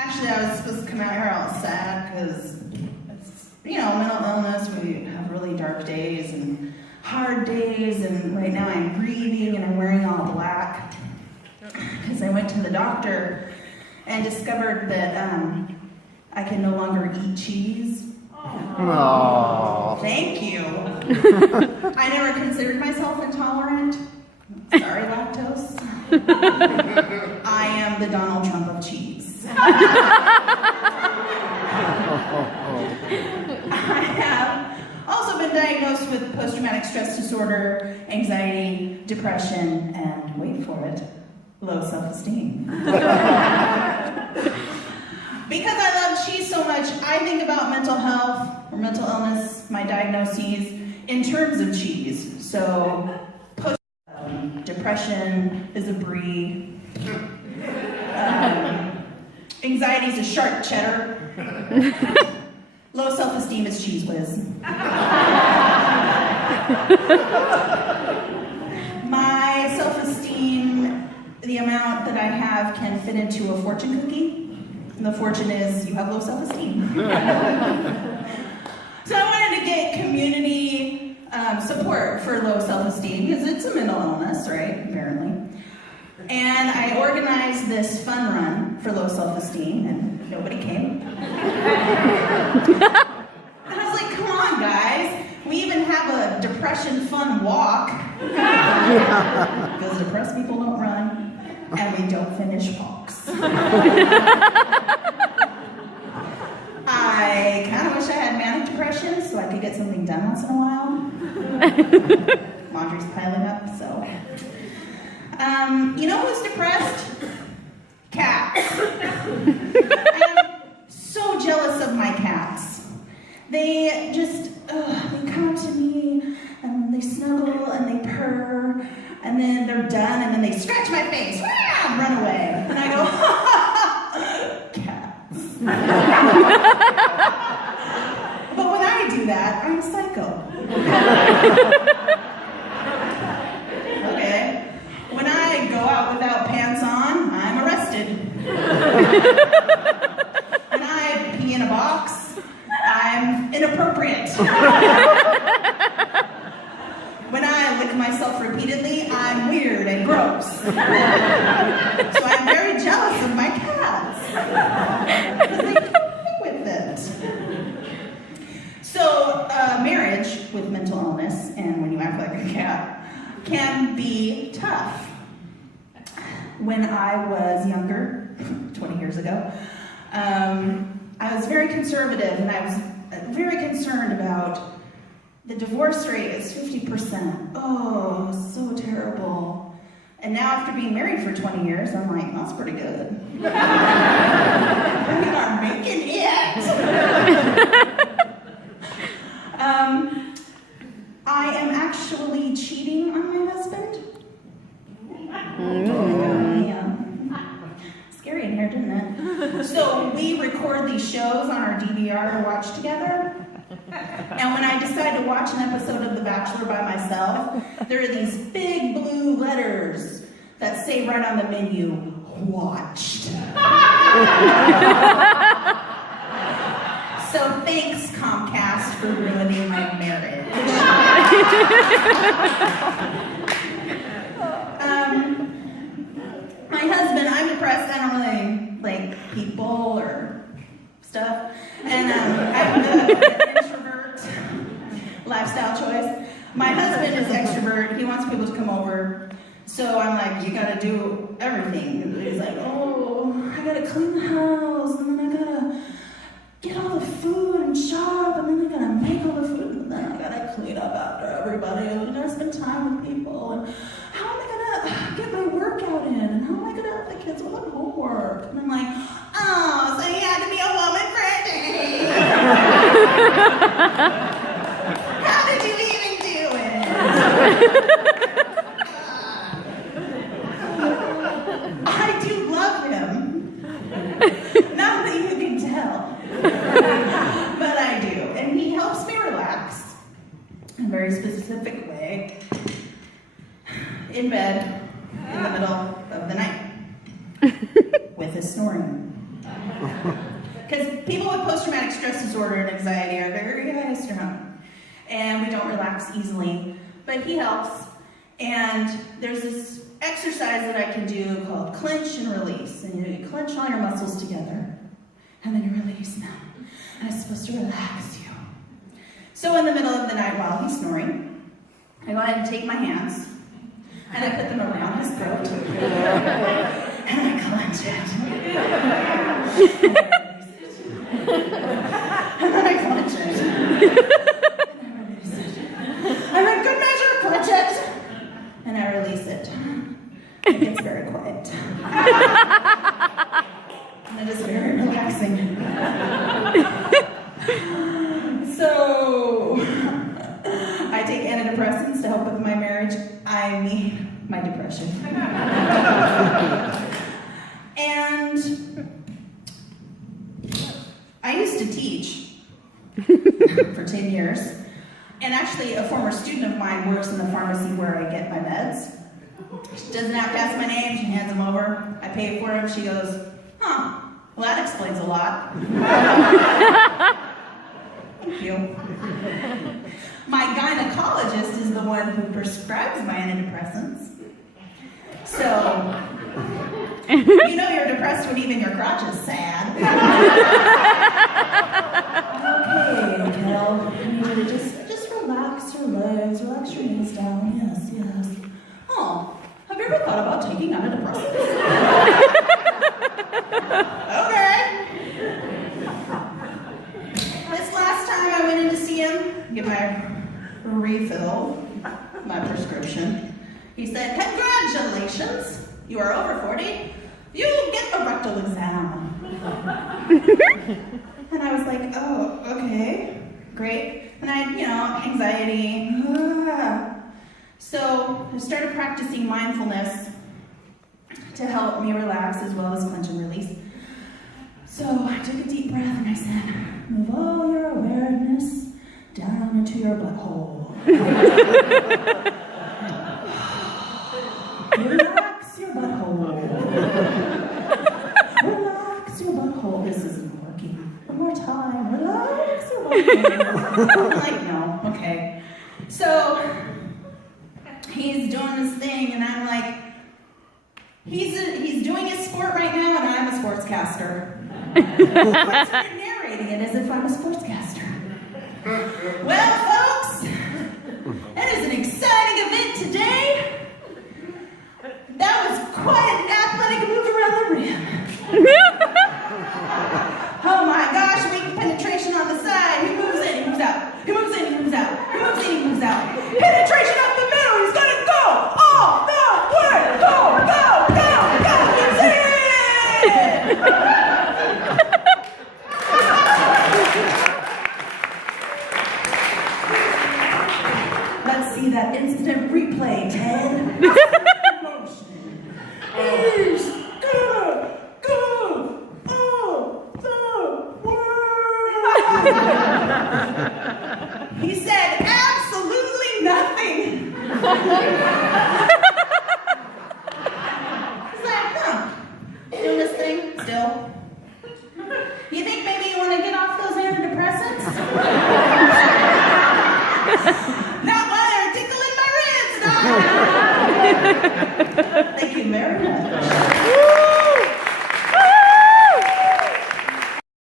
Actually, I was supposed to come out here all sad because it's, mental illness. We have really dark days and hard days, and right now I'm grieving and I'm wearing all black because I went to the doctor and discovered that I can no longer eat cheese. Aww. Thank you. I never considered myself intolerant. Sorry, lactose. I am the Donald Trump of cheese. I have also been diagnosed with post-traumatic stress disorder, anxiety, depression, and wait for it, low self-esteem. Because I love cheese so much, I think about mental health or mental illness, my diagnoses, in terms of cheese. So, depression is a brie. Anxiety is a sharp cheddar. Low self-esteem is Cheese Whiz. My self-esteem, the amount that I have, can fit into a fortune cookie. And the fortune is you have low self-esteem. So I wanted to get community support for low self-esteem because it's a mental illness, right? Apparently. And I organized this fun run for low self-esteem, and nobody came. And I was like, come on, guys. We even have a depression fun walk. Because depressed people don't run, and we don't finish walks. I kind of wish I had manic depression so I could get something done once in a while. Laundry's piling up, so. You know who's depressed? Cats. I am so jealous of my cats. They just, they come to me and they snuggle and they purr and then they're done and then they scratch my face and run away. And I go, cats. But when I do that, I'm psycho. Okay? When I go out without pants on, I'm arrested. When I pee in a box, I'm inappropriate. When I lick myself repeatedly, I'm weird and gross. So I'm very jealous of my cats. Because they get away with it. So, marriage with mental illness, and when you act like a cat, can be tough. When I was younger, 20 years ago, I was very conservative and I was very concerned about the divorce rate is 50%. Oh, so terrible. And now after being married for 20 years, I'm like, that's pretty good. We are making it. I am actually cheating on my husband. Yeah. Scary in here, didn't it? So we record these shows on our DVR to watch together. And when I decide to watch an episode of The Bachelor by myself, there are these big blue letters that say right on the menu, watched. So thanks, Comcast, for ruining my marriage. My husband, I'm depressed. I don't really like people or stuff. And I'm an introvert, lifestyle choice. My husband is extrovert. He wants people to come over. So I'm like, you gotta do everything. And he's like, oh, I gotta clean the house, and then I gotta get all the food and shop, and then I gotta make all the food, and then I gotta clean up after everybody, and I gotta spend time with people, and how am I gonna get my workout in, and how am I gonna help the kids with their homework? And I'm like, oh, so you had to be a woman for a day. How did you even do it? I do love him. Not that you can tell. But I do. And he helps me relax in a very specific way. In bed, in the middle of the night. With his snoring. because people with post-traumatic stress disorder and anxiety are very high strung, and we don't relax easily, but he helps. And there's this exercise that I can do called clench and release, and you clench all your muscles together, and then you release them, and it's supposed to relax you. So in the middle of the night while he's snoring, I go ahead and take my hands, and I put them around his throat, and I clench it. And then I clench it. And I release it. And then good measure, clench it. And I release it. It gets very quiet. And it is very relaxing. So, I take antidepressants to help with my marriage. I mean, my depression. And I used to teach for 10 years. And actually, a former student of mine works in the pharmacy where I get my meds. She doesn't have to ask my name, she hands them over. I pay for them, she goes, huh, well that explains a lot. Thank you. My gynecologist is the one who prescribes my antidepressants. So, you know you're depressed when even your crotch is sad. Okay, Kel, I need you to just relax your legs, relax your knees down. Yes, yes. Oh, have you ever thought about taking antidepressants? Okay. This last time I went in to see him, get my refill, my prescription, he said, congratulations, you are over 40, you'll get a rectal exam. And I was like, oh, okay, great. And I, anxiety. So I started practicing mindfulness to help me relax as well as clench and release. So I took a deep breath and I said, move all your awareness down into your butthole. Relax your butthole. Relax your butthole. This isn't working. One more time. Relax your butthole. I'm like, no, okay. So he's doing this thing, and I'm like, he's doing his sport right now, and I'm a sportscaster. I started narrating it as if I'm a sportscaster. Well, folks, it is an exciting event today. That was quite an athletic move around the rim. Oh my gosh, weak penetration on the side. He moves in, he moves out. He moves in, he moves out. He moves in, he moves out. Penetration up the middle, he's gonna go all the way. Go, go, go, go. He's in! Let's see that instant replay, Ted. He's gonna go all the way. He said absolutely nothing. He's like, doing this thing still. You think maybe you want to get off those antidepressants? Not while they're tickling my ribs, no. Thank you very much.